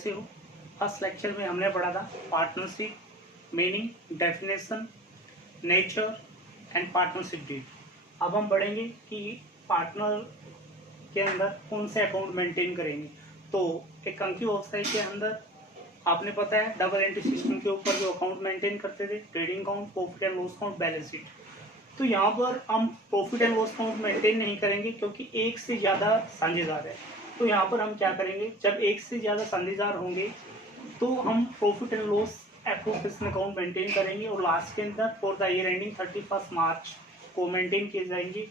कैसे हो। First lecture में हमने पढ़ा था partnership, meaning, definition, nature and partnership deed. अब हम पढ़ेंगे कि पार्टनर के अंदर कौन से अकाउंट मेंटेन करेंगे। तो एक अंकी व्यवसाय के अंदर आपने पता है डबल एंट्री सिस्टम के ऊपर जो अकाउंट मेंटेन करते थे, trading account, profit and loss account, balance sheet. तो यहाँ पर हम profit and loss account maintain नहीं करेंगे क्योंकि एक से ज्यादा साझेदार है। तो यहाँ पर हम क्या करेंगे, जब एक से ज्यादा साझेदार होंगे तो हम profit and loss appropriation account maintain करेंगे और लास्ट के अंदर फॉर द ईयर एंडिंग 31 मार्च को मेंटेन किए जाएंगे।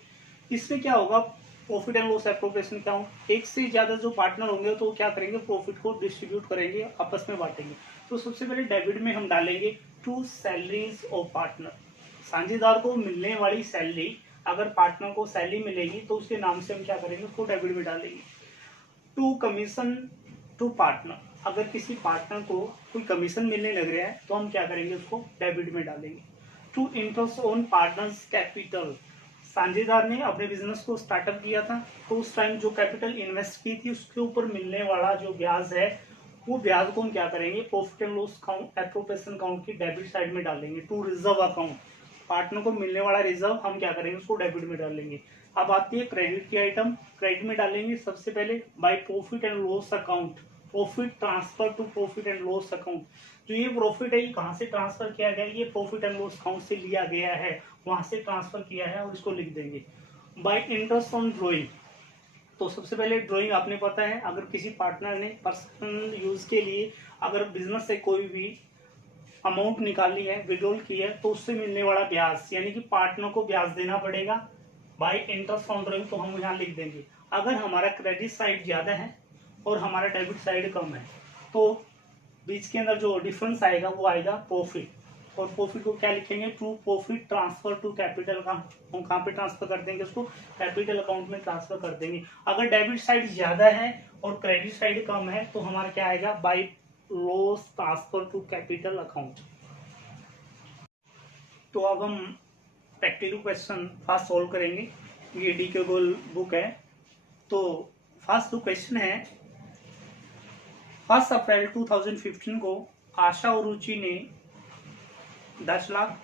इसमें क्या होगा, प्रॉफिट एंड लॉस एप्रोप्रिएशन क्या हो, एक से ज्यादा जो पार्टनर होंगे तो क्या करेंगे, प्रॉफिट को डिस्ट्रीब्यूट करेंगे, आपस में बांटेंगे। तो सबसे पहले डेबिट में हम डालेंगे टू सैलरीज ऑफ पार्टनर। साझेदार को मिलने वाली सैलरी, अगर पार्टनर को सैलरी मिलेगी तो उसके नाम से हम क्या करेंगे, उसको डेबिट में डालेंगे। टू कमीशन टू पार्टनर, अगर किसी पार्टनर को कोई कमीशन मिलने लग रहा है तो हम क्या करेंगे, उसको डेबिट में डालेंगे। To interest on partners capital, साझेदार ने अपने बिजनेस को स्टार्टअप किया था तो उस टाइम जो कैपिटल इन्वेस्ट की थी उसके ऊपर मिलने वाला जो ब्याज है वो ब्याज को हम क्या करेंगे, profit and loss account appropriation account की डेबिट साइड में डालेंगे। टू रिजर्व अकाउंट, पार्टनर को मिलने वाला रिजर्व हम क्या करेंगे, उसको डेबिट में डालेंगे। अब आती है क्रेडिट की आइटम, क्रेडिट में डालेंगे सबसे पहले by profit and loss account, profit transfer to profit and loss account. जो ये प्रॉफिट है ये कहाँ से ट्रांसफर किया गया है, ये प्रॉफिट एंड लॉस अकाउंट से लिया गया है, वहां से ट्रांसफर किया है और इसको लिख देंगे। बाय इंटरेस्ट ऑन ड्रॉइंग, तो सबसे पहले ड्राइंग आपने पता है, अगर किसी पार्टनर ने पर्सनल यूज के लिए अगर बिजनेस से कोई भी अमाउंट निकाली है, विड्रॉल की है, तो उससे मिलने वाला ब्याज, यानी कि पार्टनर को ब्याज देना पड़ेगा बाय इंटरेस्ट ऑन ड्राइंग, तो हम यहाँ लिख देंगे। अगर हमारा क्रेडिट साइड ज्यादा है और हमारा डेबिट साइड कम है तो बीच के अंदर जो डिफरेंस आएगा वो आएगा प्रॉफिट, और प्रॉफिट को क्या लिखेंगे, to profit transfer to capital account. हम कहाँ पे ट्रांसफर कर देंगे, उसको कैपिटल अकाउंट में ट्रांसफर कर देंगे। अगर डेबिट साइड ज्यादा है और क्रेडिट साइड कम है तो हमारा क्या आएगा, by loss transfer to capital account. तो अब हम प्रैक्टिकल क्वेश्चन फास्ट सॉल्व करेंगे, ये डी के गोल बुक है। तो फर्स्ट जो क्वेश्चन है, 1 अप्रैल 2015 को आशा और रुचि ने 10 लाख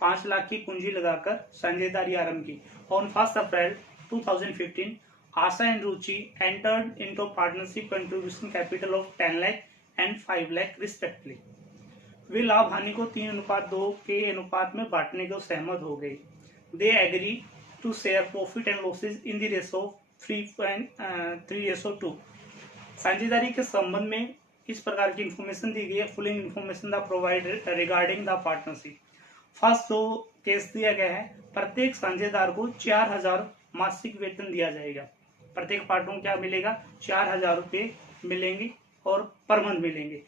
5 लाख की पूंजी लगाकर साझेदारी आरंभ की। On 1 April 2015 Asha and Ruchi entered into partnership contribution capital of 10 lakh and 5 lakh respectively. वे लाभ हानि को 3:2 के अनुपात में बांटने को सहमत हो गए। They agree to share profit and losses in the ratio 3:2। साझेदारी के संबंध में इस प्रकार की इंफॉर्मेशन दी गई है, following information the provided regarding the partnership. First जो केस दिया गया है, प्रत्येक साझेदार को 4,000 मासिक वेतन दिया जाएगा। प्रत्येक पार्टनर को क्या मिलेगा, 4,000 रुपये मिलेंगे और पर मंथ मिलेंगे।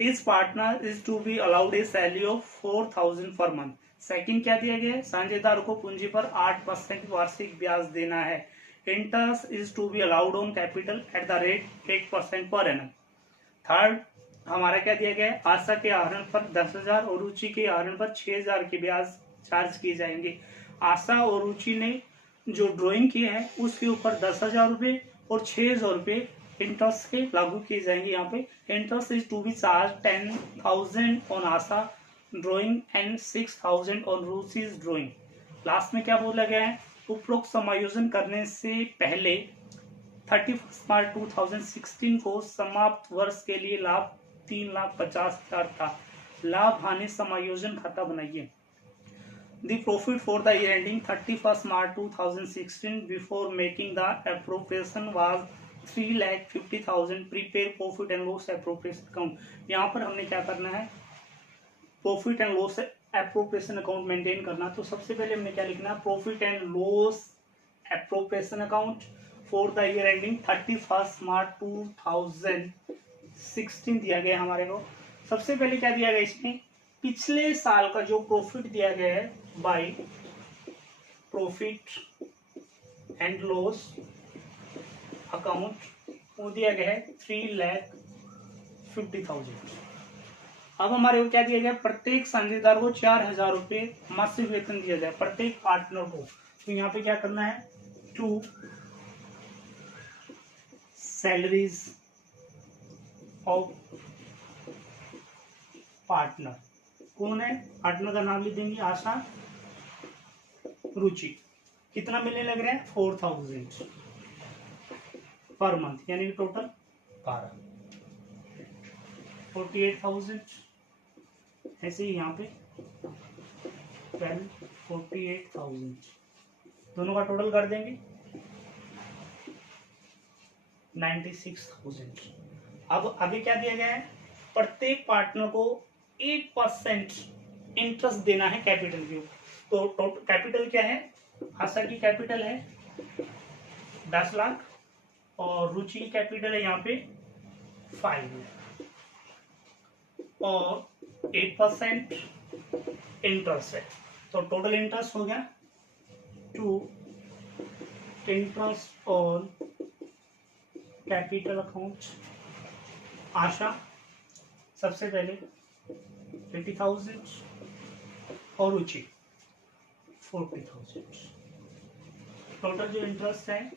इस partner is to be allowed a salary of 4,000 per month. Second क्या दिया गया है, साझेदार को पूंजी पर 8% वार्षिक ब्याज देना है। Interest is to be allowed on capital at the rate 8% per annum. Third हमारा क्या दिया गया है, आशा के आहरण पर 10,000 और रुचि के आहरण पर 6,000 के ब्याज चार्ज किए जाएंगे। आशा और रुचि ने जो ड्राइंग की है उसके ऊपर 10,000 रुपये और 6,000 रुपये इंटरेस्ट के लागू किए जाएंगे। यहाँ पे interest is to be charge 10,000 on Asha drawing and 6,000 on Ruchi's drawing. Last में क्या बोला गया है, उपरोक्त समायोजन करने से पहले 31 मार्च 2016 को समाप्त वर्ष के लिए लाभ 3,50,000 था। लाभ हानि समायोजन खाता बनाइए। The profit for the year ending 31st March 2016 before making the appropriation was 3,50,000। Prepaid profit and loss appropriation account. यहाँ पर हमने क्या करना है, profit and loss appropriation account maintain करना। तो सबसे पहले हमने क्या लिखना है, profit and loss appropriation account for the year ending 31 मार्च 2016 दिया गया हमारे को। सबसे पहले क्या दिया गया, इसमें पिछले साल का जो प्रॉफिट दिया गया है bye profit and loss account वो दिया गया है 3,50,000। अब हमारे को क्या दिया गया, प्रत्येक साझेदार को 4,000 रुपये मासिक वेतन दिया जाए प्रत्येक पार्टनर को। तो यहाँ पे क्या करना है, टू सैलरीज ऑफ पार्टनर। कौन है पार्टनर का नाम लिख देंगे, आशा, रुचि। कितना मिलने लग रहा है, 4000 पर मंथ, यानी कि टोटल 12, 48,000। ऐसे ही यहाँ पे 12, 48,000 दोनों का टोटल कर देंगे 96,000। अब आगे क्या दिया गया है, प्रत्येक पार्टनर को 8% इंटरेस्ट देना है कैपिटल के ऊपर। तो टोटल कैपिटल क्या है, आशा की कैपिटल है 10 लाख और रुचि की कैपिटल है यहाँ पे 5 लाख और 8% इंटरेस्ट है। तो टोटल इंटरेस्ट हो गया 2 इंटरेस्ट ऑन कैपिटल अकाउंट। आशा सबसे पहले 80,000 और रुचि 40,000। टोटल जो इंटरेस्ट है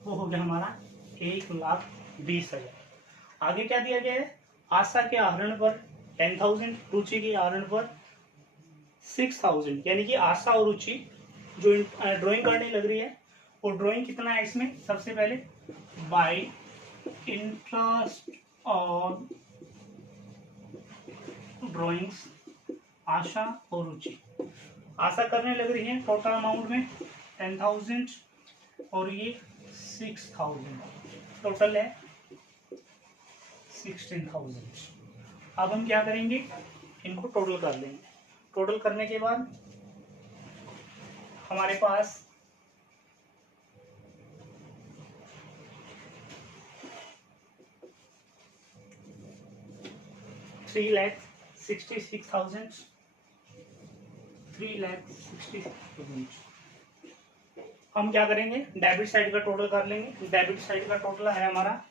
वो हो गया हमारा 1,20,000। आगे क्या दिया गया है, आशा के आहरण पर 10,000, रुचि के आहरण पर 6,000। यानी कि आशा और रुचि जो ड्राइंग करने लग रही है, वो ड्राइंग कितना है इसमें, सबसे पहले बाय इंटरेस्ट ऑन ड्राइंग्स आशा और रुचि। आशा करने लग रही है टोटल अमाउंट में 10,000 और ये 6,000, टोटल है 16,000। अब हम क्या करेंगे, इनको टोटल कर लेंगे। टोटल करने के बाद हमारे पास $3,66,000। हम क्या करेंगे, डेबिट साइड का टोटल कर लेंगे। डेबिट साइड का टोटल है हमारा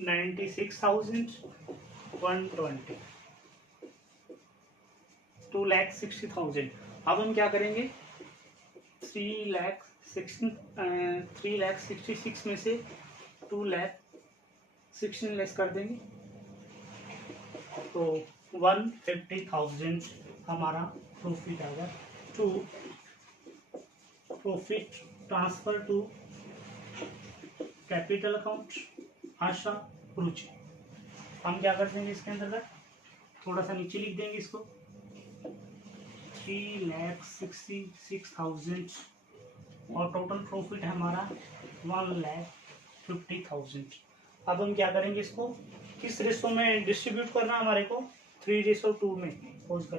96,120, 2,60,000। अब हम क्या करेंगे, 3,66,000 में से 2,16,000 लेस कर देंगे, तो 150,000 हमारा प्रॉफिट आएगा। To profit transfer to capital account Asha Ruchi. हम क्या कर देंगे इसके अंतर्गत, थोड़ा सा नीचे लिख देंगे इसको, 3,66,000 और टोटल प्रॉफिट है हमारा 1,50,000। अब हम क्या करेंगे, इसको किस रेशो में डिस्ट्रीब्यूट करना है हमारे को, 3:2 में। पोज कर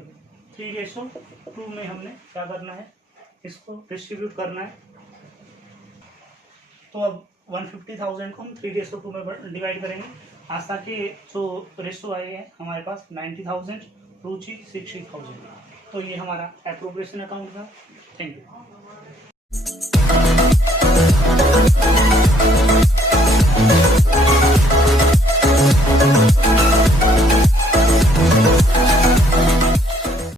3:2 में हमने क्या करना है, इसको डिस्ट्रीब्यूट करना है। तो अब 150,000 को हम 3:2 में डिवाइड करेंगे। आशा के जो रेशो आए हैं हमारे पास 90,000, रुचि 60,000। तो ये हमारा एप्रोप्रिएशन अकाउंट था। Thank you.